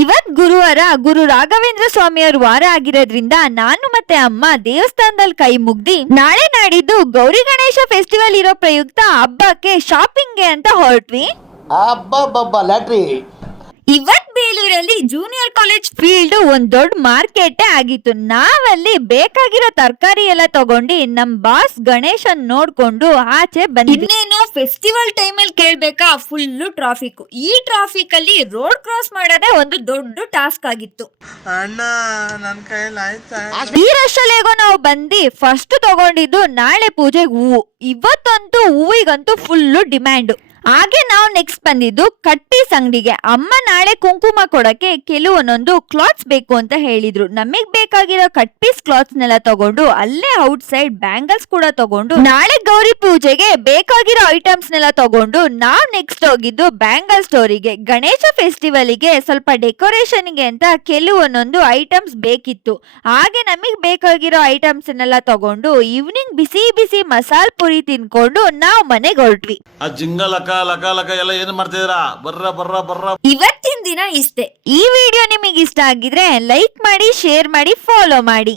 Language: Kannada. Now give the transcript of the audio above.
ಇವತ್ ಗುರುವಾರ ಗುರು ರಾಘವೇಂದ್ರ ಸ್ವಾಮಿಯವ್ರ ವಾರ ಆಗಿರೋದ್ರಿಂದ ನಾನು ಮತ್ತೆ ಅಮ್ಮ ದೇವಸ್ಥಾನದಲ್ಲಿ ಕೈ ಮುಗ್ದಿ ನಾಳೆ ನಾಡಿದ್ದು ಗೌರಿ ಗಣೇಶ ಫೆಸ್ಟಿವಲ್ ಇರೋ ಪ್ರಯುಕ್ತ ಹಬ್ಬಕ್ಕೆ ಶಾಪಿಂಗ್ಗೆ ಅಂತ ಹೊರಟ್ವಿ. ಲ್ಯಾಟ್ರಿ ಇವತ್ ಬೇಲೂರಲ್ಲಿ ಜೂನಿಯರ್ ಕಾಲೇಜ್ ಫೀಲ್ಡ್ ಒಂದ್ ದೊಡ್ಡ ಮಾರ್ಕೆಟ್ ಆಗಿತ್ತು. ನಾವಲ್ಲಿ ಬೇಕಾಗಿರೋ ತರಕಾರಿ ಎಲ್ಲ ತಗೊಂಡು ನಮ್ ಬಾಸ್ ಗಣೇಶನ್ ನೋಡ್ಕೊಂಡು ಆಚೆ ಬಂದಿದ್ವಿ. ಇನ್ನೇನು ಫೆಸ್ಟಿವಲ್ ಟೈಮ್ ಅಲ್ಲಿ ಕೇಳ್ಬೇಕಾ, ಫುಲ್ ಟ್ರಾಫಿಕ್. ಈ ಟ್ರಾಫಿಕ್ ಅಲ್ಲಿ ರೋಡ್ ಕ್ರಾಸ್ ಮಾಡೋದೇ ಒಂದು ದೊಡ್ಡ ಟಾಸ್ಕ್ ಆಗಿತ್ತು. ಈ ರಶಲೇಗೋ ನಾವು ಬಂದು ಫಸ್ಟ್ ತಗೊಂಡಿದ್ದು ನಾಳೆ ಪೂಜೆಗೆ ಹೂವು. ಇವತ್ತಂತೂ ಹೂವಿಗಂತೂ ಫುಲ್ ಡಿಮ್ಯಾಂಡ್. ಹಾಗೆ ನಾವು ನೆಕ್ಸ್ಟ್ ಬಂದಿದ್ದು ಕಟ್ಟೀಸ್ ಅಂಗಡಿಗೆ. ಅಮ್ಮ ನಾಳೆ ಕುಂಕುಮ ಕೊಡಕ್ಕೆ ಕೆಲವೊಂದೊಂದು ಕ್ಲಾತ್ಸ್ ಬೇಕು ಅಂತ ಹೇಳಿದ್ರು. ನಮಗ್ ಬೇಕಾಗಿರೋ ಕಟ್ ಪೀಸ್ ಕ್ಲಾತ್ಸ್ ನೆಲ್ಲ ತಗೊಂಡು ಅಲ್ಲೇ ಔಟ್ ಸೈಡ್ ಬ್ಯಾಂಗಲ್ಸ್ ಕೂಡ ತಗೊಂಡು ನಾಳೆ ಗೌರಿ ಪೂಜೆಗೆ ಬೇಕಾಗಿರೋ ಐಟಮ್ಸ್ ನೆಲ್ಲ ತಗೊಂಡು ನಾವ್ ನೆಕ್ಸ್ಟ್ ಹೋಗಿದ್ದು ಬ್ಯಾಂಗಲ್ ಸ್ಟೋರಿಗೆ. ಗಣೇಶ ಫೆಸ್ಟಿವಲ್ ಗೆ ಸ್ವಲ್ಪ ಡೆಕೋರೇಷನ್ ಗೆ ಅಂತ ಕೆಲವೊಂದೊಂದು ಐಟಮ್ಸ್ ಬೇಕಿತ್ತು. ಹಾಗೆ ನಮಗ್ ಬೇಕಾಗಿರೋ ಐಟಮ್ಸ್ ನೆಲ್ಲ ತಗೊಂಡು ಈವ್ನಿಂಗ್ ಬಿಸಿ ಬಿಸಿ ಮಸಾಲ್ ಪುರಿ ತಿನ್ಕೊಂಡು ನಾವ್ ಮನೆಗೆ ಹೊರಟ್ವಿ. ಇವತ್ತಿನ ದಿನ ಇಷ್ಟೇ. ಈ ವಿಡಿಯೋ ನಿಮಗೆ ಇಷ್ಟ ಆಗಿದ್ರೆ ಲೈಕ್ ಮಾಡಿ, ಶೇರ್ ಮಾಡಿ, ಫಾಲೋ ಮಾಡಿ.